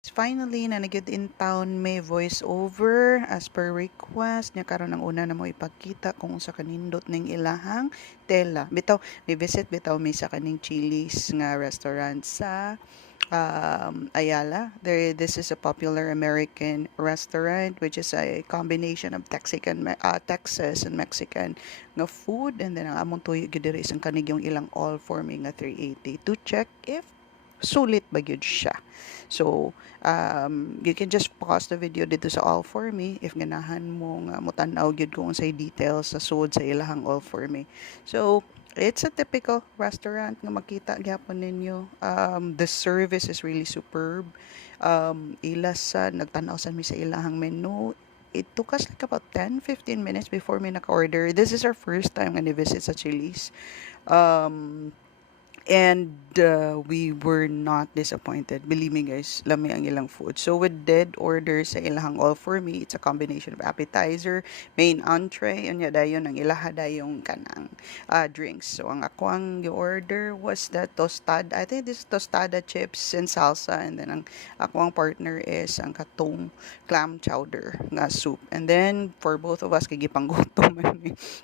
Finally, na nagyud in town may voiceover as per request niya karon ang una na mo ipakita kung sa kanindot ning ilahang tela. Bitaw, may visit bitaw may sa kaning Chili's nga restaurant sa Ayala. This is a popular American restaurant which is a combination of Texas and Mexican nga food, and then ang among tuyo gyud diri isang kanig yung ilang all for me nga 380 to check if sulit ba yun siya. So, you can just pause the video dito sa All For Me if ganahan mo nga mutanaw gyud kung unsay details sa sud sa ilahang All For Me. So, it's a typical restaurant nga makita gyapon ninyo. The service is really superb. Ila sa nagtanaw sa mi sa ilahang menu. It took us like about 10-15 minutes before me naka-order. This is our first time nga ni-visit sa Chili's. And we were not disappointed. Believe me guys, lami ang ilang food. So we did order sa ilahang All For Me. It's a combination of appetizer, main entree, unya dayon ang ilaha dayong kanang drinks. So ang ako ang order was the tostada. I think this is tostada chips and salsa, and then ang ako ang partner is ang katong clam chowder nga soup. And then for both of us kay gipanggutom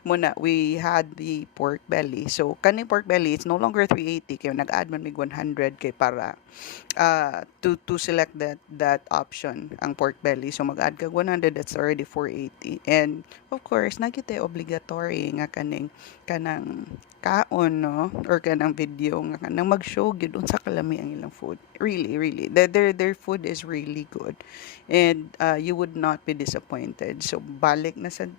muna we had the pork belly. So kani pork belly, it's no longer 380 kay nag-add man mig 100 kay para to select that option ang pork belly. So mag-add kag 100, that's already 480. And of course nagyute obligatory nga kanang kaon, no, or kanang video nga kanang mag-show gyud unsa kalami ang ilang food. Really their food is really good, and you would not be disappointed. So balik na sad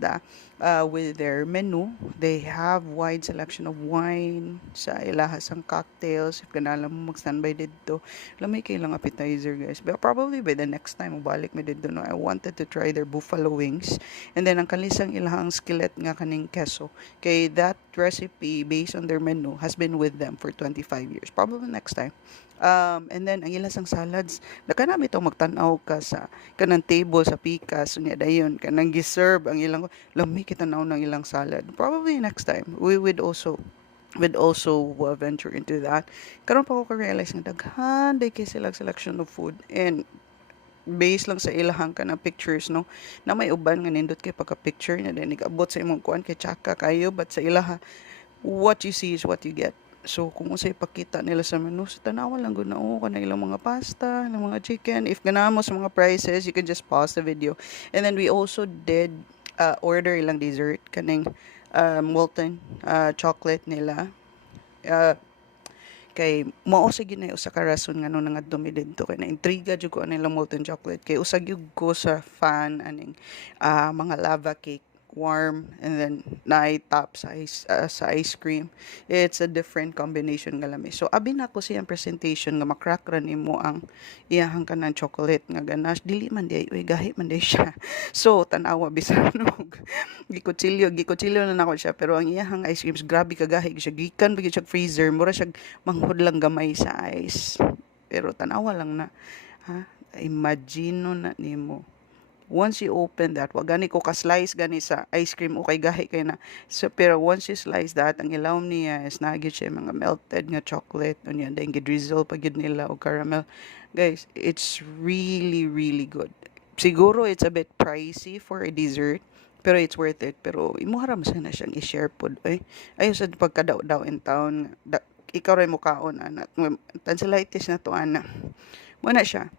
with their menu. They have wide selection of wine sa ilahas ang cocktails if kanala mo mag-standby dito. Lamay kay lang appetizer guys, but probably by the next time balik mi dito, no, I wanted to try their buffalo wings, and then ang kalisang ilahang skillet nga kaning queso, kay that recipe based on their menu has been with them for 25 years. Probably next time. And then ang ilasang salads, daka na bitaw magtanaw ka sa kanang table sa pikas unya dayon kanang giserve ang ilang lami kita naw ng ilang salad. Probably next time we would also venture into that. Karon pa ko realize nga daghan day kay silang selection of food, and based lang sa ilahang ka na pictures, no, na may uban nga nindot kay pagka-picture na din nigabot sa imong kuan kay tsaka kayo, but sa ilaha what you see is what you get. So kung unsay ipakita nila sa menu, sa tanawa lang gud na kana ilang mga pasta, ilang mga chicken. If ganahan mo sa mga prices, you can just pause the video. And then we also did order ilang dessert kaning molten chocolate nila. Kay mao sa gyud na usa ka rason nga nung nangadto mi didto kay na-intriga jud ko anila molten chocolate, kay usag gyud ko sa fan aning mga lava cake, warm, and then top sa ice cream. It's a different combination nga lami. So abi na ko siyang presentation nga makrak ra nimo ang iyahang kanang chocolate nga ganache, dili man di uy gahi man di siya. So tanawa bisan og gikutsilyo na nako siya, pero ang iyahang ice creams grabe kagahi siya, gikan bigid siya freezer, mura siya manghud lang gamay sa ice. Pero tanawa lang na, ha, imagine na nimo once you open that, wag gani ko ka-slice gani sa ice cream o kay gahi kay na. So, pero once you slice that, ang ilawom niya is nagyud siya mga melted nga chocolate, unya then gidrizzle pa gyud nila og caramel. Guys, it's really good. Siguro it's a bit pricey for a dessert, pero it's worth it. Pero imuhara man sana siyang i-share pod. Ayo sad pagkadaw-daw in town, ikaw ray mo kaon ana. Tansilitis na to ana. Mo na siya.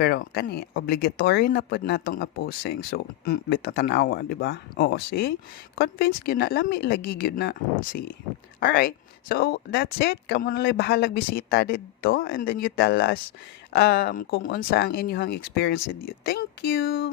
Pero kani obligatory na pod natong posing. So bitaw tanawa, di ba? Oo, see? Convince gyud na lami lagi gyud na. See. All right. So that's it. Kamo na lay bahalag bisita didto, and then you tell us kung unsa ang inyong experience with you. Thank you.